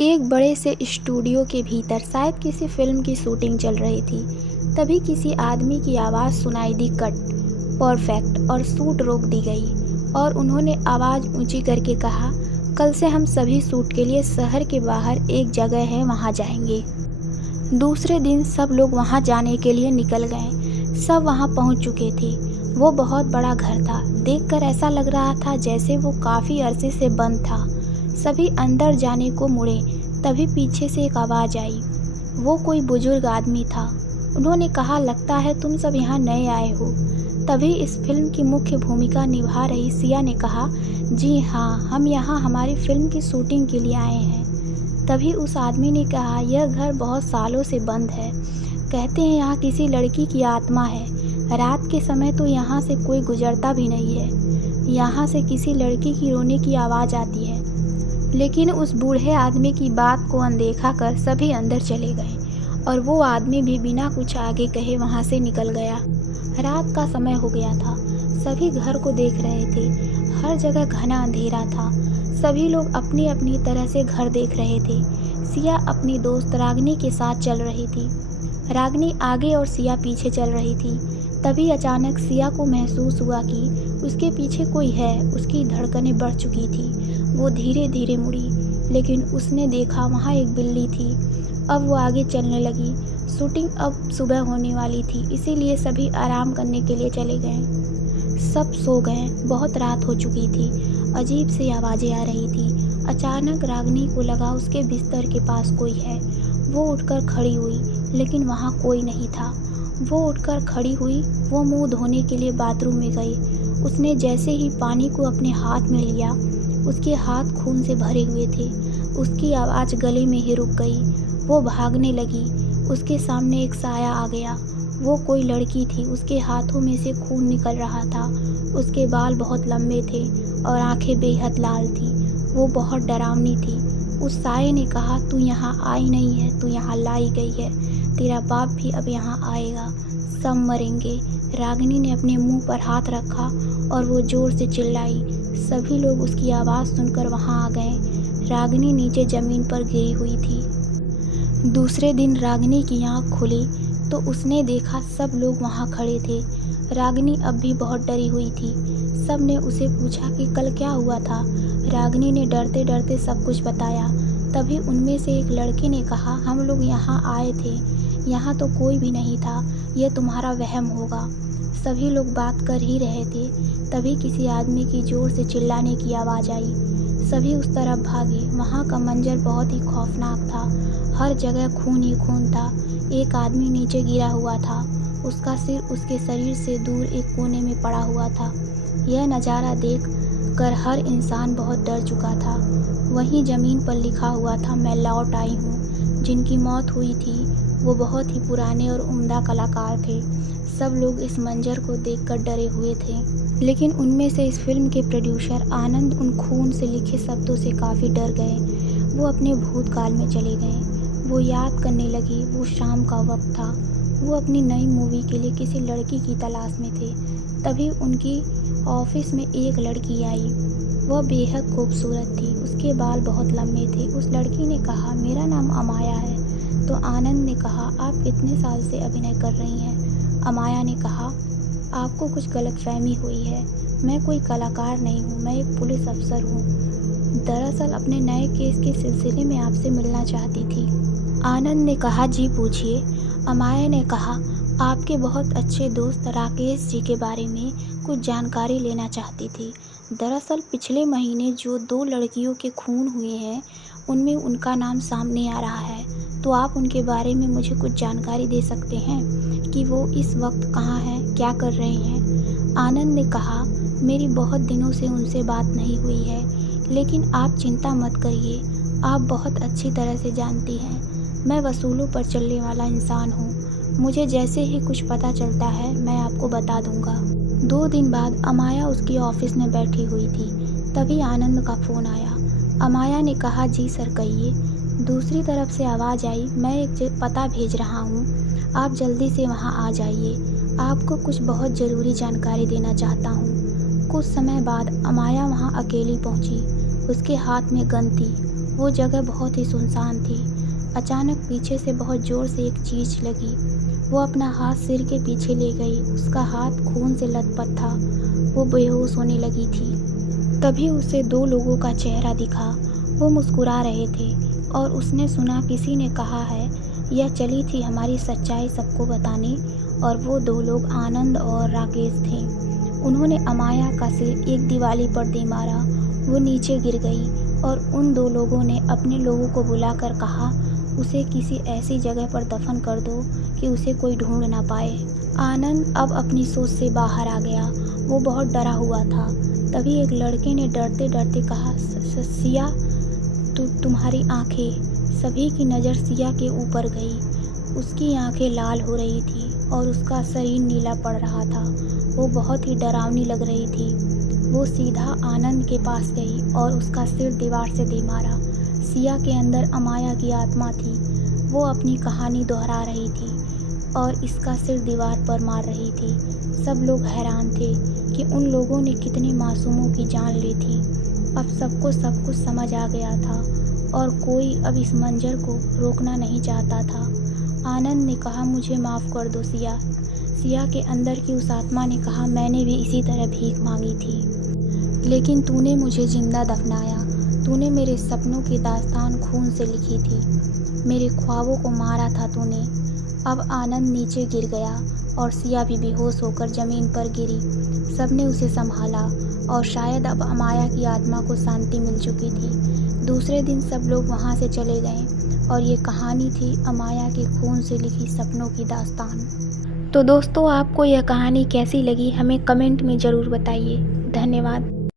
एक बड़े से स्टूडियो के भीतर शायद किसी फिल्म की शूटिंग चल रही थी। तभी किसी आदमी की आवाज़ सुनाई दी, कट, परफेक्ट, और शूट रोक दी गई। और उन्होंने आवाज़ ऊंची करके कहा, कल से हम सभी शूट के लिए शहर के बाहर एक जगह है, वहाँ जाएंगे। दूसरे दिन सब लोग वहाँ जाने के लिए निकल गए। सब वहाँ पहुँच चुके थे। वो बहुत बड़ा घर था। देखकर ऐसा लग रहा था जैसे वो काफ़ी अरसे से बंद था। सभी अंदर जाने को मुड़े, तभी पीछे से एक आवाज़ आई। वो कोई बुजुर्ग आदमी था। उन्होंने कहा, लगता है तुम सब यहाँ नए आए हो। तभी इस फिल्म की मुख्य भूमिका निभा रही सिया ने कहा, जी हाँ, हम यहाँ हमारी फिल्म की शूटिंग के लिए आए हैं। तभी उस आदमी ने कहा, यह घर बहुत सालों से बंद है। कहते हैं यहाँ किसी लड़की की आत्मा है। रात के समय तो यहाँ से कोई गुजरता भी नहीं है। यहाँ से किसी लड़की की रोने की आवाज़ आती है। लेकिन उस बूढ़े आदमी की बात को अनदेखा कर सभी अंदर चले गए और वो आदमी भी बिना कुछ आगे कहे वहाँ से निकल गया। रात का समय हो गया था। सभी घर को देख रहे थे। हर जगह घना अंधेरा था। सभी लोग अपनी अपनी तरह से घर देख रहे थे। सिया अपनी दोस्त रागनी के साथ चल रही थी। रागनी आगे और सिया पीछे चल रही थी। तभी अचानक सिया को महसूस हुआ कि उसके पीछे कोई है। उसकी धड़कनें बढ़ चुकी थी। वो धीरे धीरे मुड़ी, लेकिन उसने देखा वहाँ एक बिल्ली थी। अब वो आगे चलने लगी। शूटिंग अब सुबह होने वाली थी, इसीलिए सभी आराम करने के लिए चले गए। सब सो गए। बहुत रात हो चुकी थी। अजीब सी आवाज़ें आ रही थी। अचानक रागनी को लगा उसके बिस्तर के पास कोई है। वो उठकर खड़ी हुई, लेकिन वहाँ कोई नहीं था। वो उठकर खड़ी हुई। वो मुंह धोने के लिए बाथरूम में गई। उसने जैसे ही पानी को अपने हाथ में लिया, उसके हाथ खून से भरे हुए थे। उसकी आवाज़ गले में ही रुक गई। वो भागने लगी। उसके सामने एक साया आ गया। वो कोई लड़की थी। उसके हाथों में से खून निकल रहा था। उसके बाल बहुत लंबे थे और आंखें बेहद लाल थी। वो बहुत डरावनी थी। उस साये ने कहा, तू यहाँ आई नहीं है, तू यहाँ लाई गई है। तेरा बाप भी अब यहाँ आएगा। सब मरेंगे। रागिनी ने अपने मुंह पर हाथ रखा और वो जोर से चिल्लाई। सभी लोग उसकी आवाज़ सुनकर वहाँ आ गए। रागिनी नीचे ज़मीन पर गिरी हुई थी। दूसरे दिन रागिनी की आँख खुली तो उसने देखा सब लोग वहाँ खड़े थे। रागिनी अब भी बहुत डरी हुई थी। सब ने उसे पूछा कि कल क्या हुआ था। रागिनी ने डरते डरते सब कुछ बताया। तभी उनमें से एक लड़के ने कहा, हम लोग यहाँ आए थे, यहाँ तो कोई भी नहीं था, यह तुम्हारा वहम होगा। सभी लोग बात कर ही रहे थे। तभी किसी आदमी की जोर से चिल्लाने की आवाज़ आई। सभी उस तरफ भागे। वहाँ का मंजर बहुत ही खौफनाक था। हर जगह खून ही खून था। एक आदमी नीचे गिरा हुआ था। उसका सिर उसके शरीर से दूर एक कोने में पड़ा हुआ था। यह नज़ारा देख कर हर इंसान बहुत डर चुका था। वहीं ज़मीन पर लिखा हुआ था, मैं लौट आई हूँ। जिनकी मौत हुई थी वो बहुत ही पुराने और उम्दा कलाकार थे। सब लोग इस मंजर को देखकर डरे हुए थे, लेकिन उनमें से इस फिल्म के प्रोड्यूसर आनंद उन खून से लिखे शब्दों से काफ़ी डर गए। वो अपने भूतकाल में चले गए। वो याद करने लगी। वो शाम का वक्त था। वो अपनी नई मूवी के लिए किसी लड़की की तलाश में थे। तभी उनकी ऑफिस में एक लड़की आई। वह बेहद खूबसूरत थी। उसके बाल बहुत लंबे थे। उस लड़की ने कहा, मेरा नाम अमाया है। तो आनंद ने कहा, आप कितने साल से अभिनय कर रही हैं? अमाया ने कहा, आपको कुछ गलतफहमी हुई है। मैं कोई कलाकार नहीं हूँ, मैं एक पुलिस अफसर हूँ। दरअसल अपने नए केस के सिलसिले में आपसे मिलना चाहती थी। आनंद ने कहा, जी पूछिए। अमाया ने कहा, आपके बहुत अच्छे दोस्त राकेश जी के बारे में कुछ जानकारी लेना चाहती थी। दरअसल पिछले महीने जो 2 लड़कियों के खून हुए हैं, उनमें उनका नाम सामने आ रहा है। तो आप उनके बारे में मुझे कुछ जानकारी दे सकते हैं कि वो इस वक्त कहाँ हैं, क्या कर रहे हैं? आनंद ने कहा, मेरी बहुत दिनों से उनसे बात नहीं हुई है, लेकिन आप चिंता मत करिए। आप बहुत अच्छी तरह से जानती हैं, मैं वसूलों पर चलने वाला इंसान हूँ। मुझे जैसे ही कुछ पता चलता है मैं आपको बता दूंगा। 2 दिन बाद अमाया उसकी ऑफिस में बैठी हुई थी। तभी आनंद का फ़ोन आया। अमाया ने कहा, जी सर कहिए। दूसरी तरफ से आवाज़ आई, मैं एक पता भेज रहा हूँ, आप जल्दी से वहाँ आ जाइए। आपको कुछ बहुत ज़रूरी जानकारी देना चाहता हूँ। कुछ समय बाद अमाया वहाँ अकेली पहुँची। उसके हाथ में गन थी वो जगह बहुत ही सुनसान थी। अचानक पीछे से बहुत ज़ोर से एक चीज़ लगी। वो अपना हाथ सिर के पीछे ले गई। उसका हाथ खून से लथपथ था। वो बेहोश होने लगी थी। तभी उसे 2 लोगों का चेहरा दिखा। वो मुस्कुरा रहे थे और उसने सुना किसी ने कहा है, यह चली थी हमारी सच्चाई सबको बताने। और वो 2 लोग आनंद और राकेश थे। उन्होंने अमाया का सिर एक दीवाली पर दे मारा। वो नीचे गिर गई और उन 2 लोगों ने अपने लोगों को बुलाकर कहा, उसे किसी ऐसी जगह पर दफन कर दो कि उसे कोई ढूंढ ना पाए। आनंद अब अपनी सोच से बाहर आ गया। वो बहुत डरा हुआ था। तभी एक लड़के ने डरते डरते कहा, सिया, तुम्हारी आंखें। सभी की नज़र सिया के ऊपर गई। उसकी आंखें लाल हो रही थी और उसका शरीर नीला पड़ रहा था। वो बहुत ही डरावनी लग रही थी। वो सीधा आनंद के पास गई और उसका सिर दीवार से दे मारा। सिया के अंदर अमाया की आत्मा थी। वो अपनी कहानी दोहरा रही थी और इसका सिर दीवार पर मार रही थी। सब लोग हैरान थे कि उन लोगों ने कितने मासूमों की जान ली थी। अब सबको सब कुछ समझ आ गया था और कोई अब इस मंजर को रोकना नहीं चाहता था। आनंद ने कहा, मुझे माफ़ कर दो सिया। सिया के अंदर की उस आत्मा ने कहा, मैंने भी इसी तरह भीख मांगी थी, लेकिन तूने मुझे जिंदा दफनाया। तूने मेरे सपनों की दास्तान खून से लिखी थी। मेरे ख्वाबों को मारा था तूने। अब आनंद नीचे गिर गया और सिया भी बेहोश होकर ज़मीन पर गिरी। सबने उसे संभाला और शायद अब अमाया की आत्मा को शांति मिल चुकी थी। दूसरे दिन सब लोग वहाँ से चले गए और ये कहानी थी अमाया के खून से लिखी सपनों की दास्तान। तो दोस्तों, आपको यह कहानी कैसी लगी हमें कमेंट में ज़रूर बताइए। धन्यवाद।